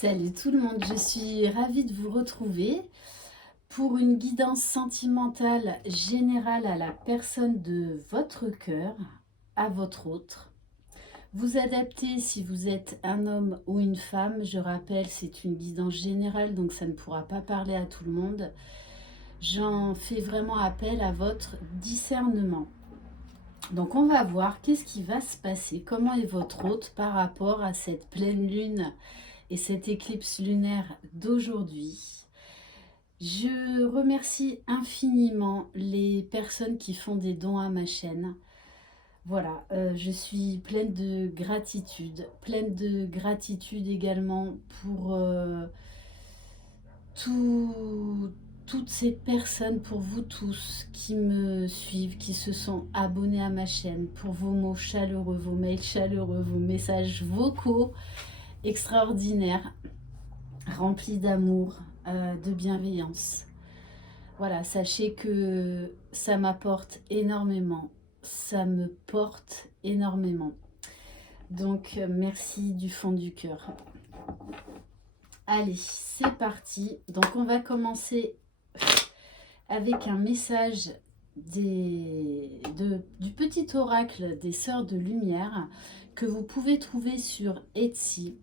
Salut tout le monde, je suis ravie de vous retrouver pour une guidance sentimentale générale à la personne de votre cœur, à votre autre. Vous adaptez si vous êtes un homme ou une femme. Je rappelle, c'est une guidance générale, donc ça ne pourra pas parler à tout le monde. J'en fais vraiment appel à votre discernement. Donc on va voir qu'est-ce qui va se passer, comment est votre hôte par rapport à cette pleine lune et cette éclipse lunaire d'aujourd'hui. Je remercie infiniment les personnes qui font des dons à ma chaîne. Voilà, je suis pleine de gratitude également pour toutes ces personnes, pour vous tous qui me suivent, qui se sont abonnés à ma chaîne, pour vos mots chaleureux, vos mails chaleureux, vos messages vocaux extraordinaires, remplis d'amour, de bienveillance. Voilà, sachez que ça m'apporte énormément, ça me porte énormément. Donc, merci du fond du cœur. Allez, c'est parti. Donc, on va commencer avec un message du petit oracle des Sœurs de Lumière que vous pouvez trouver sur Etsy.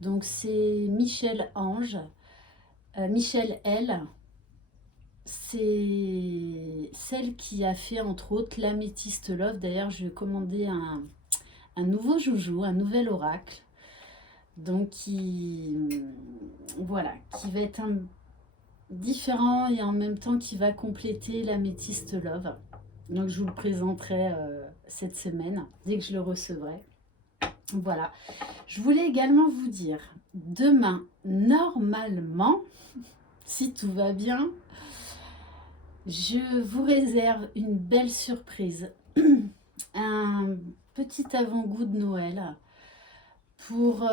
Donc, c'est Michel Ange, Michel L. C'est celle qui a fait entre autres l'Améthyste Love. D'ailleurs, je vais commander un nouveau joujou, un nouvel oracle. Donc, voilà, qui va être différent et en même temps qui va compléter l'Améthyste Love. Donc, je vous le présenterai cette semaine, dès que je le recevrai. Voilà. Je voulais également vous dire, demain, normalement, si tout va bien, je vous réserve une belle surprise, un petit avant-goût de Noël pour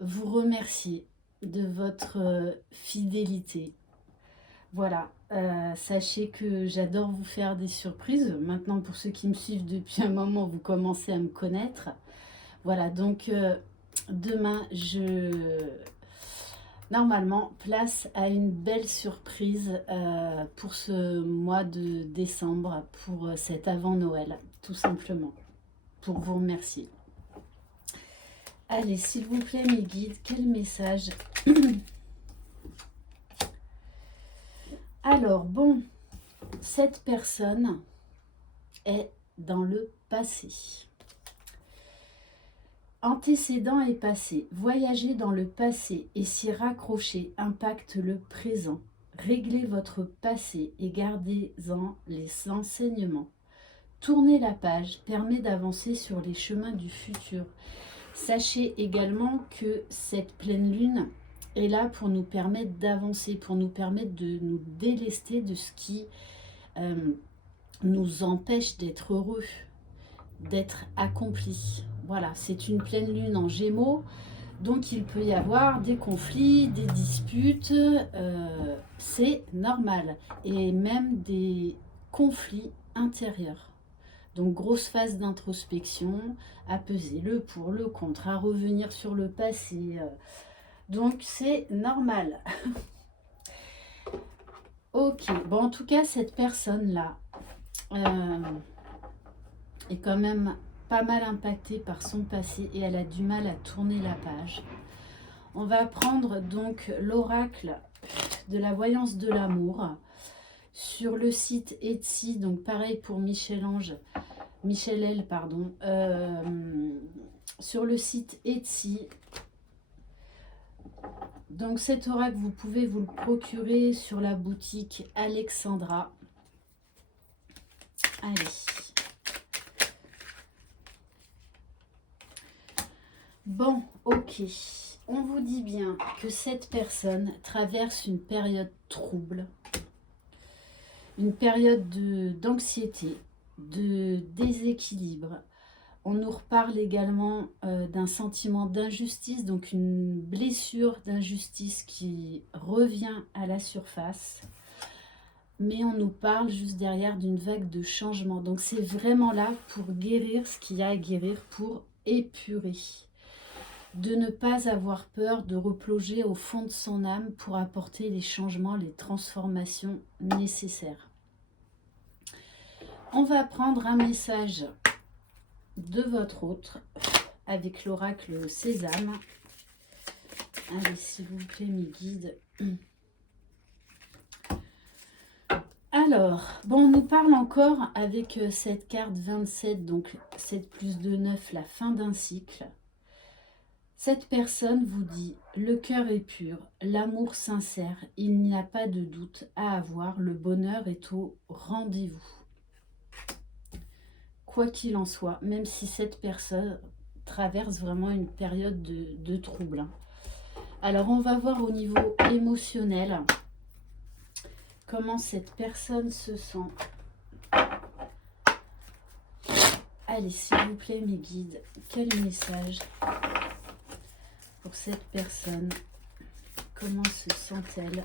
vous remercier de votre fidélité. Voilà, sachez que j'adore vous faire des surprises. Maintenant, pour ceux qui me suivent depuis un moment, vous commencez à me connaître. Voilà, donc demain, normalement, place à une belle surprise pour ce mois de décembre, pour cet avant-Noël, tout simplement, pour vous remercier. Allez, s'il vous plaît, mes guides, quel message? Alors, bon, cette personne est dans le passé. Antécédent et passé. Voyager dans le passé et s'y raccrocher impacte le présent. Réglez votre passé et gardez-en les enseignements. Tourner la page permet d'avancer sur les chemins du futur. Sachez également que cette pleine lune est là pour nous permettre d'avancer, pour nous permettre de nous délester de ce qui nous empêche d'être heureux, d'être accompli. Voilà, c'est une pleine lune en Gémeaux, donc il peut y avoir des conflits, des disputes, c'est normal, et même des conflits intérieurs. Donc grosse phase d'introspection, à peser le pour, le contre, à revenir sur le passé. Donc c'est normal. Ok, bon en tout cas cette personne-là est quand même pas mal impactée par son passé et elle a du mal à tourner la page. On va prendre donc l'oracle de la voyance de l'amour sur le site Etsy, donc pareil pour Michel L, pardon, sur le site Etsy. Donc cet oracle, vous pouvez vous le procurer sur la boutique Alexandra. Allez. Bon, ok. On vous dit bien que cette personne traverse une période trouble, une période d'anxiété, de déséquilibre. On nous reparle également d'un sentiment d'injustice, donc une blessure d'injustice qui revient à la surface. Mais on nous parle juste derrière d'une vague de changement. Donc c'est vraiment là pour guérir ce qu'il y a à guérir, pour épurer. de ne pas avoir peur de replonger au fond de son âme pour apporter les changements, les transformations nécessaires. On va prendre un message de votre autre avec l'oracle Sésame. Allez, s'il vous plaît, mes guides. Alors, bon, on nous parle encore avec cette carte 27, donc 7 plus 2, 9, la fin d'un cycle. Cette personne vous dit, le cœur est pur, l'amour sincère, il n'y a pas de doute à avoir, le bonheur est au rendez-vous. Quoi qu'il en soit, même si cette personne traverse vraiment une période de trouble. Alors, on va voir au niveau émotionnel comment cette personne se sent. Allez, s'il vous plaît, mes guides, quel message pour cette personne? Comment se sent-elle?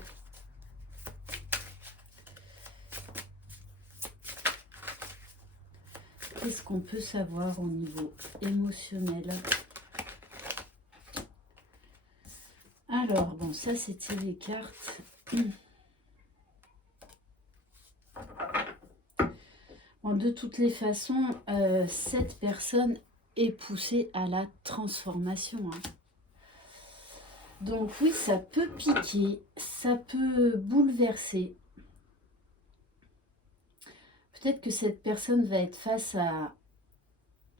Qu'est-ce qu'on peut savoir au niveau émotionnel? Alors, bon, ça, c'était les cartes. Bon, de toutes les façons, cette personne est poussée à la transformation. Donc oui, ça peut piquer, ça peut bouleverser. Peut-être que cette personne va être face à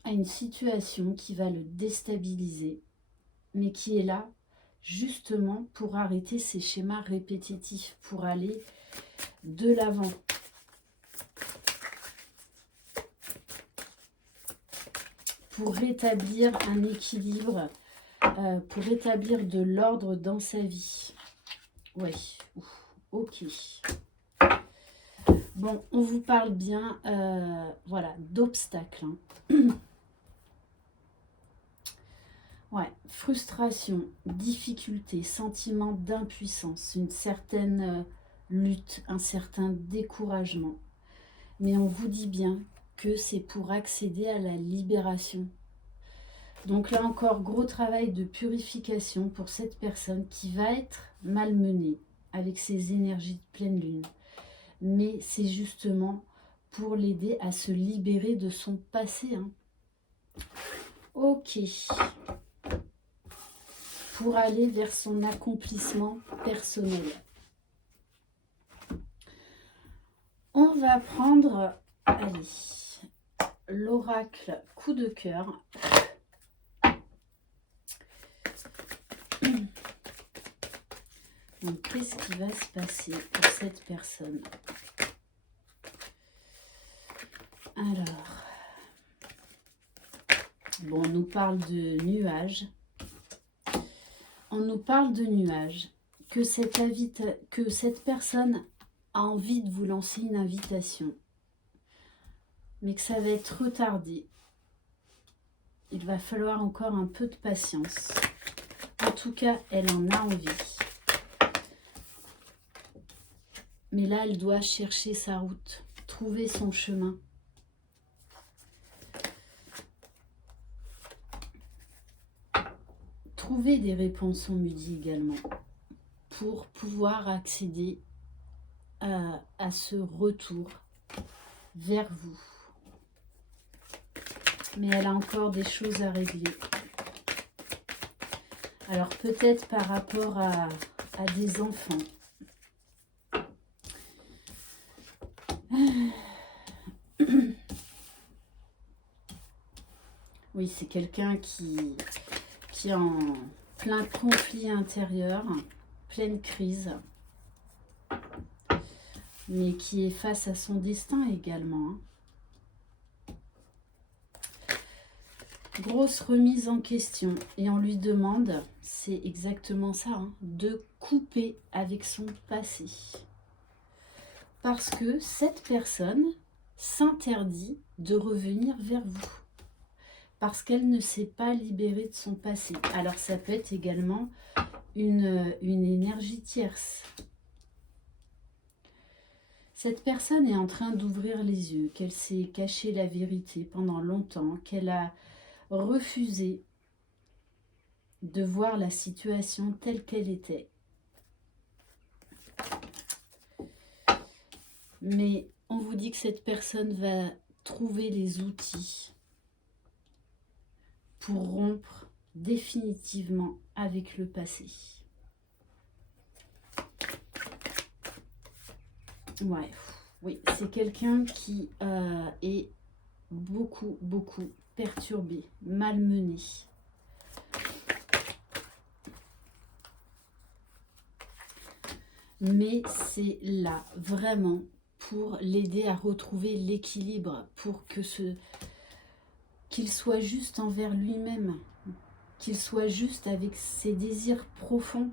une situation qui va le déstabiliser, mais qui est là justement pour arrêter ces schémas répétitifs, pour aller de l'avant. Pour rétablir un équilibre, pour rétablir de l'ordre dans sa vie. Oui, ok. Bon, on vous parle bien, voilà, d'obstacles. Ouais, frustration, difficulté, sentiment d'impuissance, une certaine lutte, un certain découragement. Mais on vous dit bien que c'est pour accéder à la libération. Donc là encore, gros travail de purification pour cette personne qui va être malmenée avec ses énergies de pleine lune. Mais c'est justement pour l'aider à se libérer de son passé. Ok. Pour aller vers son accomplissement personnel. On va prendre, allez, l'oracle coup de cœur. Donc, qu'est-ce qui va se passer pour cette personne? Alors, bon, on nous parle de nuages. On nous parle de nuages. Que cette personne a envie de vous lancer une invitation. Mais que ça va être retardé. Il va falloir encore un peu de patience. En tout cas, elle en a envie. Mais là, elle doit chercher sa route, trouver son chemin. Trouver des réponses, on me dit également, pour pouvoir accéder à ce retour vers vous. Mais elle a encore des choses à régler. Alors peut-être par rapport à des enfants. Oui, c'est quelqu'un qui est en plein conflit intérieur, pleine crise, mais qui est face à son destin également. Grosse remise en question et on lui demande, c'est exactement ça, de couper avec son passé. Parce que cette personne s'interdit de revenir vers vous. Parce qu'elle ne s'est pas libérée de son passé. Alors ça peut être également une énergie tierce. Cette personne est en train d'ouvrir les yeux, qu'elle s'est caché la vérité pendant longtemps, qu'elle a refusé de voir la situation telle qu'elle était. Mais on vous dit que cette personne va trouver les outils pour rompre définitivement avec le passé. Ouais, oui, c'est quelqu'un qui est beaucoup perturbé, malmené. Mais c'est là, vraiment, pour l'aider à retrouver l'équilibre, pour que qu'il soit juste envers lui-même, qu'il soit juste avec ses désirs profonds.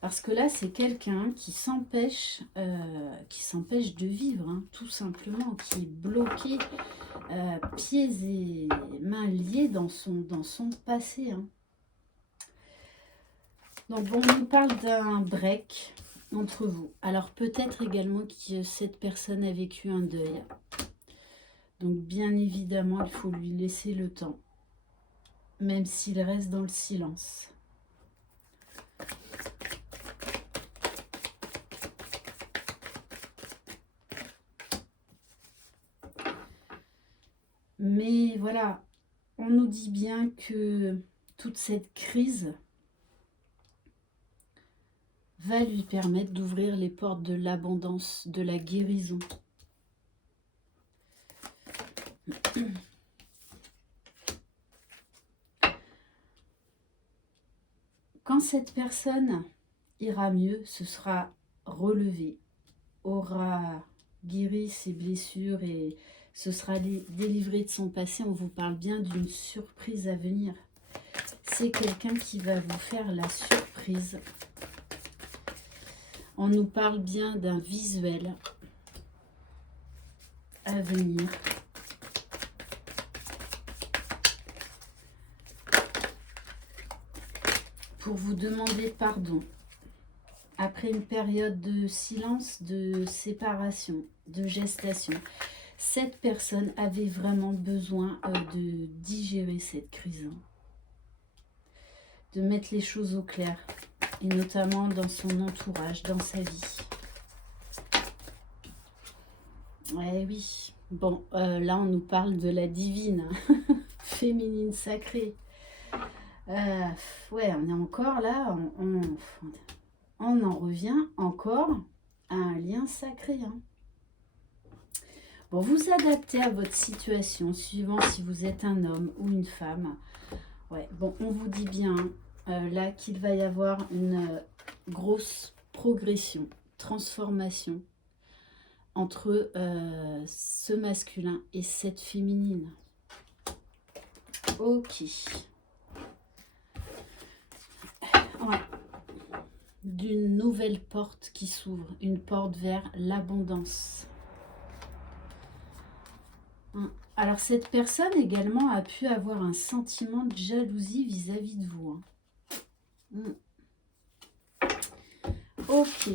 Parce que là, c'est quelqu'un qui s'empêche de vivre, hein, tout simplement, qui est bloqué, pieds et mains liés dans son passé. Hein. Donc, on nous parle d'un break entre vous. Alors, peut-être également que cette personne a vécu un deuil. Donc, bien évidemment, il faut lui laisser le temps, même s'il reste dans le silence. Mais voilà, on nous dit bien que toute cette crise va lui permettre d'ouvrir les portes de l'abondance, de la guérison. Quand cette personne ira mieux, se sera relevée, aura guéri ses blessures et se sera délivré de son passé, on vous parle bien d'une surprise à venir. C'est quelqu'un qui va vous faire la surprise. On nous parle bien d'un visuel à venir. Pour vous demander pardon. Après une période de silence, de séparation, de gestation, cette personne avait vraiment besoin de digérer cette crise. De mettre les choses au clair. Et notamment dans son entourage, dans sa vie. Ouais, oui. Bon, là, on nous parle de la divine, féminine sacrée. Ouais, on est encore là, on en revient encore à un lien sacré. Hein. Bon, vous adaptez à votre situation, suivant si vous êtes un homme ou une femme. Ouais, bon, on vous dit bien là qu'il va y avoir une grosse progression, transformation entre ce masculin et cette féminine. Ok. Ouais. D'une nouvelle porte qui s'ouvre, une porte vers l'abondance. Alors cette personne également a pu avoir un sentiment de jalousie vis-à-vis de vous. Ok.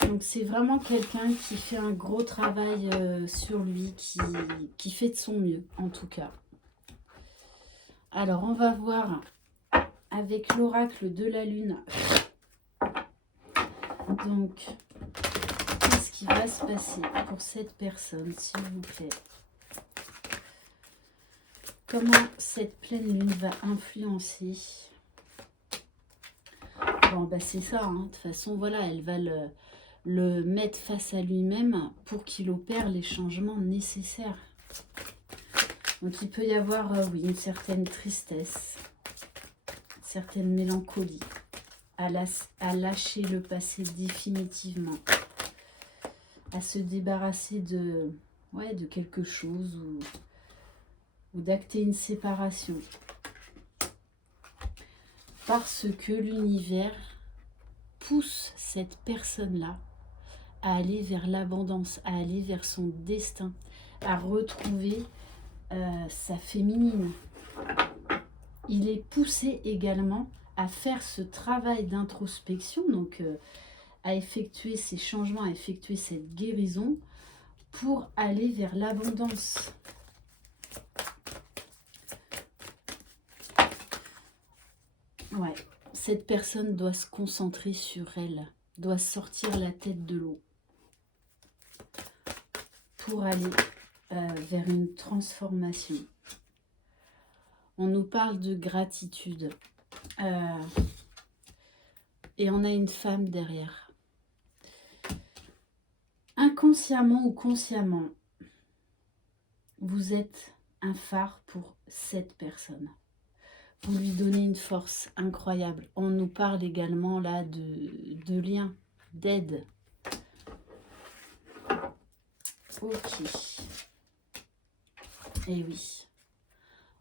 Donc c'est vraiment quelqu'un qui fait un gros travail sur lui, qui fait de son mieux en tout cas. Alors on va voir avec l'oracle de la lune. Donc qu'est-ce qui va se passer pour cette personne, s'il vous plaît? Comment cette pleine lune va influencer? Bon, bah c'est ça, hein. De toute façon, voilà, elle va le mettre face à lui-même pour qu'il opère les changements nécessaires. Donc, il peut y avoir, oui, une certaine tristesse, une certaine mélancolie, à lâcher le passé définitivement, à se débarrasser de quelque chose ou d'acter une séparation. Parce que l'univers pousse cette personne-là à aller vers l'abondance, à aller vers son destin, à retrouver sa féminine. Il est poussé également à faire ce travail d'introspection, donc à effectuer ces changements, à effectuer cette guérison pour aller vers l'abondance. Ouais, cette personne doit se concentrer sur elle, doit sortir la tête de l'eau pour aller vers une transformation. On nous parle de gratitude et on a une femme derrière. Inconsciemment ou consciemment, vous êtes un phare pour cette personne. Vous lui donnez une force incroyable. On nous parle également là de liens, d'aide. Ok. Et oui.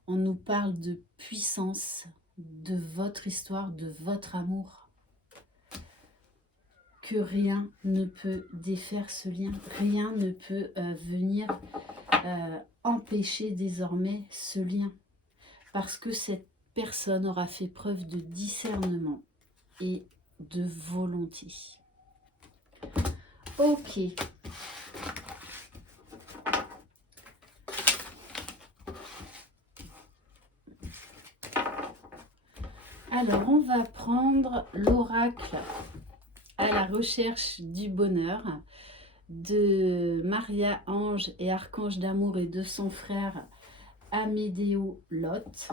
On nous parle de puissance, de votre histoire, de votre amour. Que rien ne peut défaire ce lien. Rien ne peut venir empêcher désormais ce lien. Parce que cette personne aura fait preuve de discernement et de volonté. Ok. Alors, on va prendre l'oracle à la recherche du bonheur de Maria Ange et Archange d'amour et de son frère Amédéo Lot.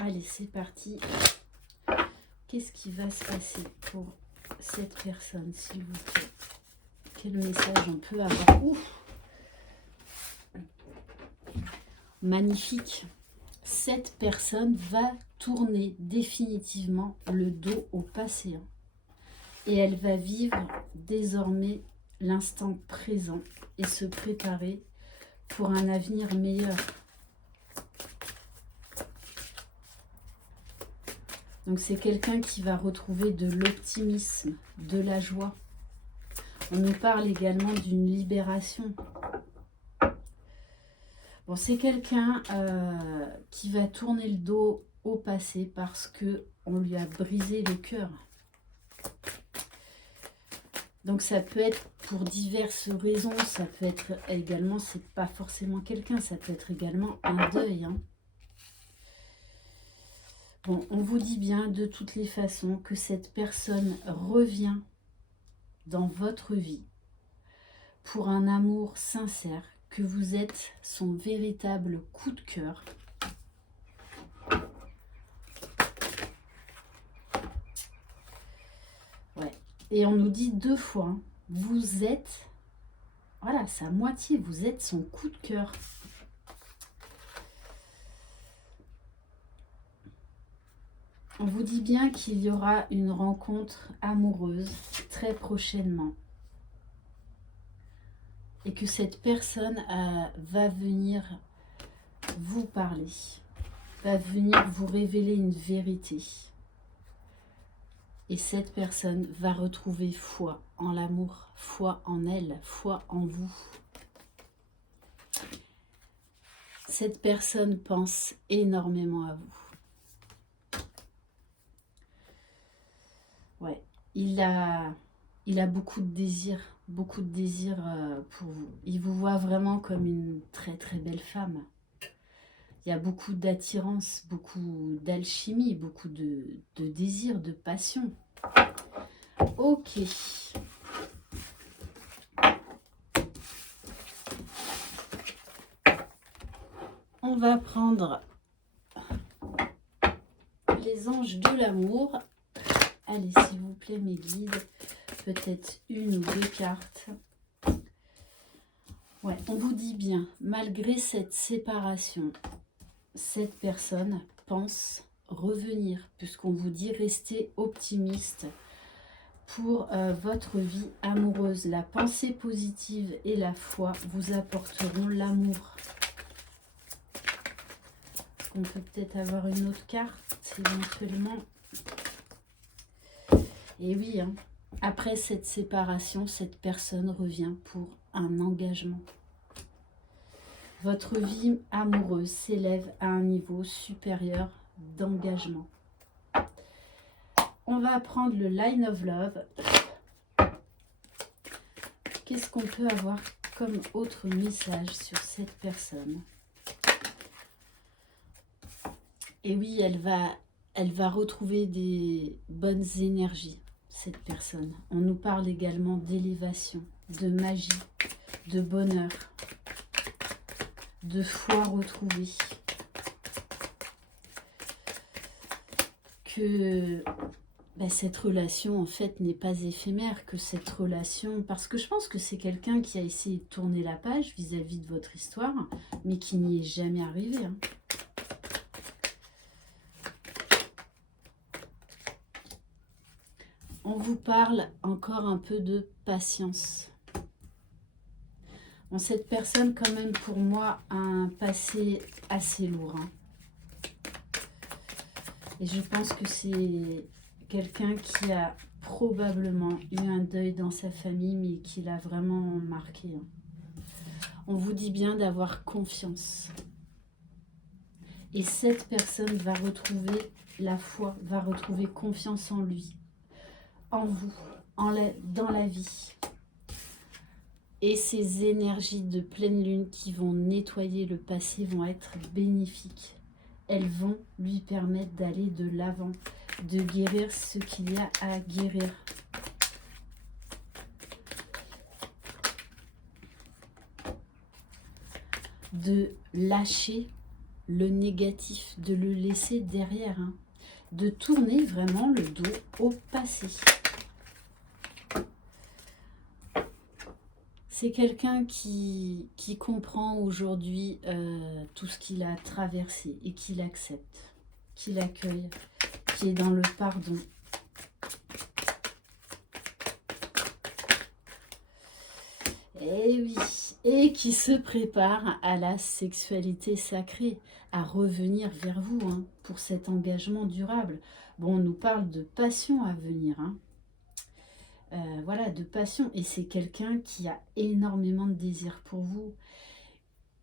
Allez, c'est parti. Qu'est-ce qui va se passer pour cette personne, s'il vous plaît? Quel message on peut avoir? Ouf! Magnifique. Cette personne va tourner définitivement le dos au passé. Et elle va vivre désormais l'instant présent et se préparer pour un avenir meilleur. Donc c'est quelqu'un qui va retrouver de l'optimisme, de la joie. On nous parle également d'une libération. Bon, c'est quelqu'un qui va tourner le dos au passé parce que on lui a brisé le cœur. Donc ça peut être pour diverses raisons, ça peut être également, c'est pas forcément quelqu'un, ça peut être également un deuil. Bon, on vous dit bien de toutes les façons que cette personne revient dans votre vie pour un amour sincère, que vous êtes son véritable coup de cœur. Ouais. Et on nous dit 2 fois, vous êtes, voilà, sa moitié, vous êtes son coup de cœur. On vous dit bien qu'il y aura une rencontre amoureuse très prochainement. Et que cette personne va venir vous parler, va venir vous révéler une vérité. Et cette personne va retrouver foi en l'amour, foi en elle, foi en vous. Cette personne pense énormément à vous. Ouais, il a beaucoup de désirs pour vous. Il vous voit vraiment comme une très très belle femme. Il y a beaucoup d'attirance, beaucoup d'alchimie, beaucoup de désir, de passion. Ok. On va prendre les anges de l'amour. Allez, s'il vous plaît, mes guides, peut-être 1 ou 2 cartes. Ouais, on vous dit bien, malgré cette séparation, cette personne pense revenir, puisqu'on vous dit restez optimiste pour votre vie amoureuse. La pensée positive et la foi vous apporteront l'amour. On peut peut-être avoir une autre carte éventuellement. Et oui, après cette séparation, cette personne revient pour un engagement. Votre vie amoureuse s'élève à un niveau supérieur d'engagement. On va prendre le Line of Love. Qu'est-ce qu'on peut avoir comme autre message sur cette personne? Et oui, elle va retrouver des bonnes énergies, cette personne. On nous parle également d'élévation, de magie, de bonheur, de foi retrouvée. Que cette relation, en fait, n'est pas éphémère, que cette relation... Parce que je pense que c'est quelqu'un qui a essayé de tourner la page vis-à-vis de votre histoire, mais qui n'y est jamais arrivé. Hein. On vous parle encore un peu de patience. Bon, cette personne, quand même, pour moi, a un passé assez lourd. Hein. Et je pense que c'est quelqu'un qui a probablement eu un deuil dans sa famille, mais qui l'a vraiment marqué. Hein. On vous dit bien d'avoir confiance. Et cette personne va retrouver la foi, va retrouver confiance en lui, en vous, dans la vie. Et ces énergies de pleine lune qui vont nettoyer le passé vont être bénéfiques. Elles vont lui permettre d'aller de l'avant, de guérir ce qu'il y a à guérir. De lâcher le négatif, de le laisser derrière, hein. De tourner vraiment le dos au passé. C'est quelqu'un qui comprend aujourd'hui tout ce qu'il a traversé et qui l'accepte, qui l'accueille, qui est dans le pardon. Et oui, et qui se prépare à la sexualité sacrée, à revenir vers vous hein, pour cet engagement durable. Bon, on nous parle de passion à venir, hein. Voilà, de passion. Et c'est quelqu'un qui a énormément de désir pour vous.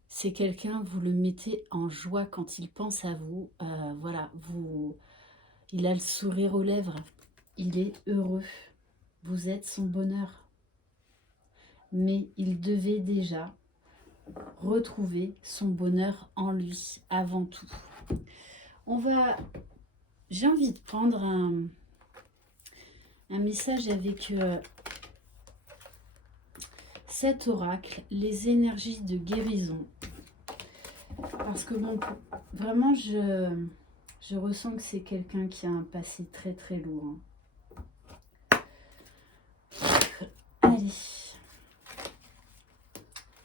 C'est quelqu'un, vous le mettez en joie quand il pense à vous. Voilà, il a le sourire aux lèvres. Il est heureux. Vous êtes son bonheur. Mais il devait déjà retrouver son bonheur en lui, avant tout. J'ai envie de prendre un message avec cet oracle, les énergies de guérison. Parce que bon, vraiment, je ressens que c'est quelqu'un qui a un passé très très lourd. Hein. Allez.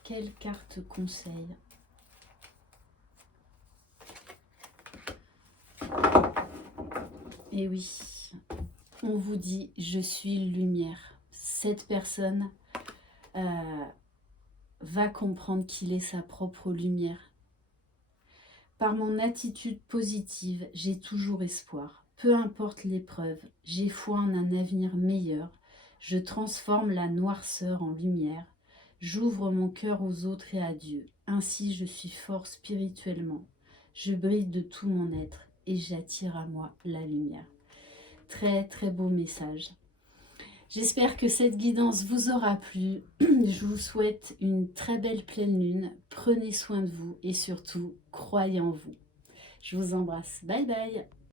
Quelle carte conseil? Et oui, on vous dit, je suis lumière. Cette personne va comprendre qu'il est sa propre lumière. Par mon attitude positive, j'ai toujours espoir. Peu importe l'épreuve, j'ai foi en un avenir meilleur. Je transforme la noirceur en lumière. J'ouvre mon cœur aux autres et à Dieu. Ainsi, je suis fort spirituellement. Je brille de tout mon être et j'attire à moi la lumière. Très, très beau message. J'espère que cette guidance vous aura plu. Je vous souhaite une très belle pleine lune. Prenez soin de vous et surtout, croyez en vous. Je vous embrasse. Bye bye.